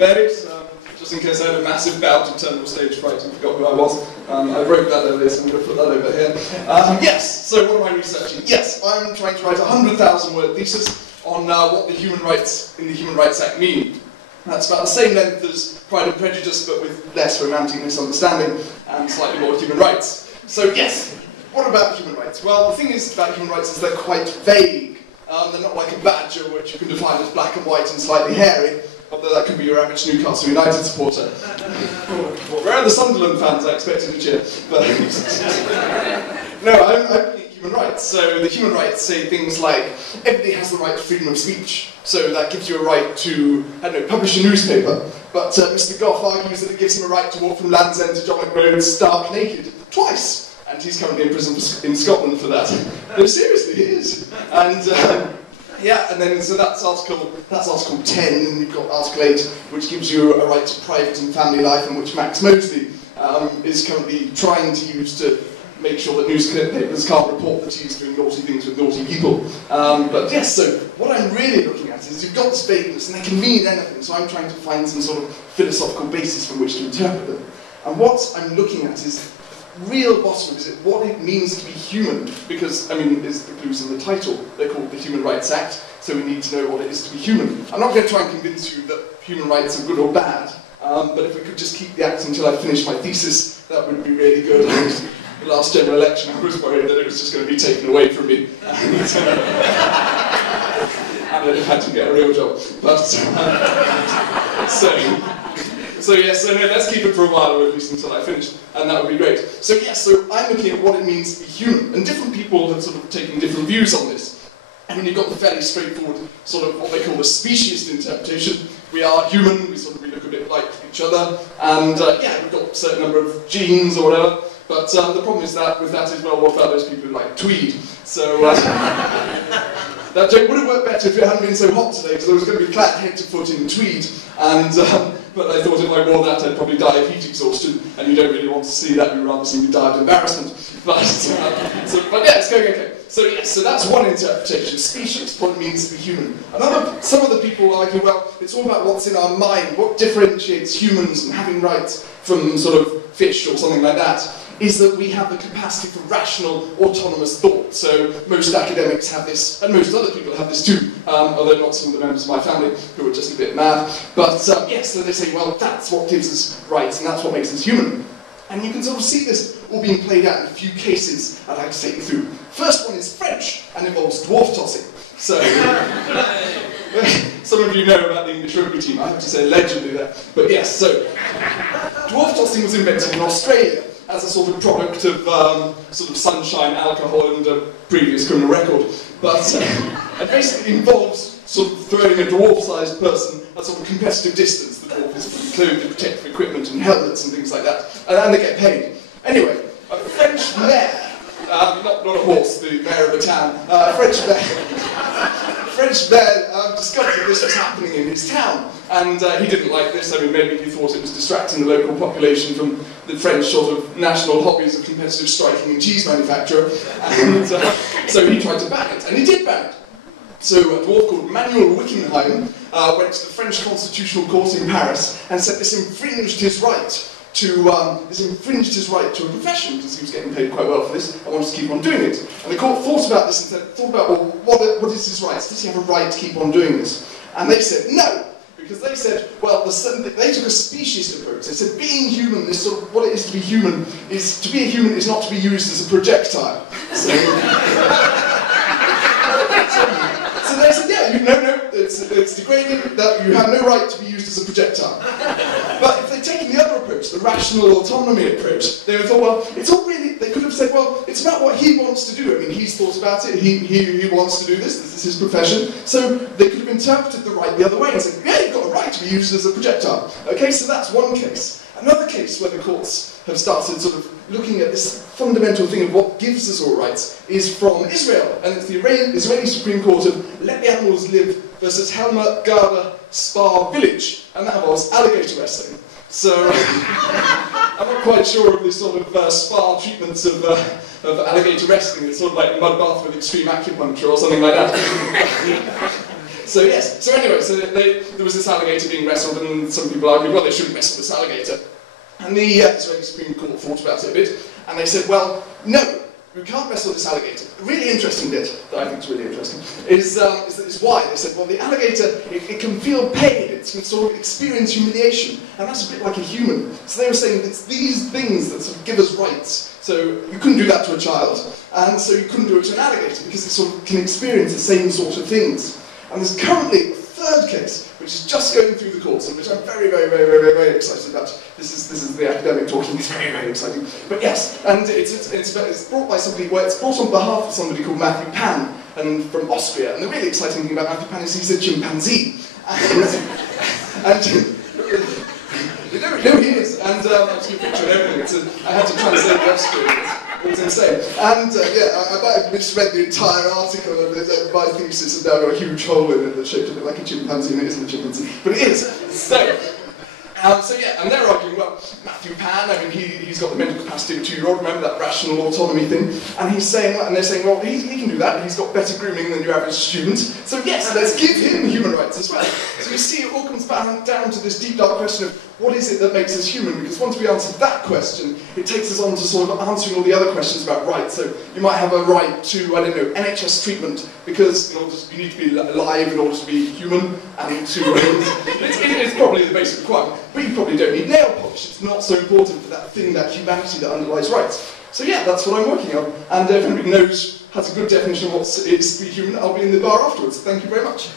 Benedict, just in case I had a massive bout of terminal stage fright and forgot who I was. I wrote that earlier, so I'm going to put that over here. Yes, so what am I researching? Yes, I'm trying to write a 100,000-word thesis on what the human rights in the Human Rights Act mean. That's about the same length as Pride and Prejudice, but with less romantic misunderstanding and slightly more human rights. So yes, what about human rights? Well, the thing is about human rights is they're quite vague. They're not like a badger, which you can define as black and white and slightly hairy, although that could be your average Newcastle United supporter. Where are the Sunderland fans I expected to cheer? But no, I'm looking at human rights. So the human rights say things like, everybody has the right to freedom of speech. So that gives you a right to, I don't know, publish a newspaper. But Mr. Gough argues that it gives him a right to walk from Land's End to Johnlock Road stark naked, twice. And he's currently in prison in Scotland for that. No, seriously, he is. And yeah, and then so that's Article 10, and you've got Article 8, which gives you a right to private and family life, and which Max Mosley is currently trying to use to make sure that newspapers can't report that he's doing naughty things with naughty people. But yes, so what I'm really looking at is you've got this vagueness, and they can mean anything, so I'm trying to find some sort of philosophical basis from which to interpret them. And what I'm looking at is real bottom is it what it means to be human, because, I mean, it's the clues in the title. They're called the Human Rights Act, so we need to know what it is to be human. I'm not going to try and convince you that human rights are good or bad, but if we could just keep the act until I finish my thesis, that would be really good. The last general election, I was worried that it was just going to be taken away from me. And I'd have had to get a real job. But, So yes, so no, let's keep it for a while, or at least until I finish, and that would be great. So yes, so I'm looking at what it means to be human, and different people have sort of taken different views on this. I mean, you've got the fairly straightforward sort of what they call the speciesist interpretation. We are human, we look a bit like each other, and yeah, we've got a certain number of genes or whatever, but the problem is that with that is, well, what about those people who like tweed? So that joke would have worked better if it hadn't been so hot today, because I was going to be clad head to foot in tweed, and but I thought if I wore that I'd probably die of heat exhaustion, and you don't really want to see that, you'd rather see me die of embarrassment. But yeah, it's going okay. So yes, so that's one interpretation, species, what it means to be human. Some other people argue, well, it's all about what's in our mind, what differentiates humans and having rights from sort of fish or something like that, is that we have the capacity for rational, autonomous thought. So most academics have this, and most other people have this too, although not some of the members of my family, who are just a bit mad. But yes, so they say, well, that's what gives us rights, and that's what makes us human. And you can sort of see this all being played out in a few cases I'd like to take you through. First one is French, and involves dwarf tossing. So, some of you know about the English rugby team, I have to say allegedly there. But yes, so, dwarf tossing was invented in Australia as a sort of product of sort of sunshine, alcohol, and a previous criminal record. But it basically involves sort of throwing a dwarf-sized person at sort of competitive distance. The dwarf is clothed in protective equipment and helmets and things like that, and they get paid. Anyway, a French mayor, not a horse, the mayor of a town, French mayor discovered that this was happening in his town, and he didn't like this. I mean, maybe he thought it was distracting the local population from the French sort of national hobbies of competitive striking and cheese manufacture, and so he tried to ban it, and he did ban it. So a dwarf called Manuel Wickenheim went to the French Constitutional Court in Paris and said this infringed his right to a profession, because he was getting paid quite well for this. I wanted to keep on doing it. And the court thought about this and thought about, well, what is his rights? Does he have a right to keep on doing this? And they said no, because they said, well, they took a speciesist approach. They said being human, this sort of what it is to be human is not to be used as a projectile. So they said, yeah, it's degrading, that you have no right to be used as a projectile. But if they'd taken the other approach, the rational autonomy approach, they would have thought, well, it's all really, they could have said, well, it's about what he wants to do. I mean, he's thought about it, he wants to do this is his profession. So they could have interpreted the right the other way and said, yeah, you've got a right to be used as a projectile. Okay, so that's one case. Another case where the courts have started sort of looking at this fundamental thing of what gives us all rights is from Israel, and it's the Israeli Supreme Court of Let the Animals Live versus Helmer Garda Spa Village, and that involves alligator wrestling. So I'm not quite sure of the sort of spa treatments of alligator wrestling. It's sort of like mud bath with extreme acupuncture or something like that. So yes, so anyway, so there was this alligator being wrestled, and some people argued, well, they shouldn't wrestle this alligator. And the Israeli Supreme Court thought about it a bit, and they said, well, no, we can't wrestle this alligator. A really interesting bit, that I think is really interesting, is why. They said, well, the alligator, it can feel pain, it can sort of experience humiliation, and that's a bit like a human. So they were saying it's these things that sort of give us rights. So you couldn't do that to a child, and so you couldn't do it to an alligator, because it sort of can experience the same sort of things. And there's currently a third case, which is just going through the courts, and which I'm very, very, very, very, very excited about. This is the academic talking. It's very, very exciting. But yes, and it's brought by somebody. Well, it's brought on behalf of somebody called Matthew Pan, and from Austria. And the really exciting thing about Matthew Pan is he's a chimpanzee, and you know he is. And I'll just give a picture and everything. I had to translate the Austrian. It's insane. And yeah, I might have misread the entire article of my thesis, and now got a huge hole in it that's shaped a bit like a chimpanzee, and it isn't a chimpanzee, but it is. So yeah, and they're arguing, well, Matthew Pan, I mean, he's got the mental capacity of a 2-year-old, remember that rational autonomy thing? And he's saying, and they're saying, well, he can do that, he's got better grooming than your average student, so yes, let's give him human rights as well. So you see, it all comes down to this deep, dark question of, what is it that makes us human? Because once we answer that question, it takes us on to sort of answering all the other questions about rights. So you might have a right to, I don't know, NHS treatment, because you need to be alive in order to be human, and to... it's probably the basic requirement. But you probably don't need nail polish. It's not so important for that thing, that humanity that underlies rights. So yeah, that's what I'm working on. And if anybody has a good definition of what it is to be human, I'll be in the bar afterwards. Thank you very much.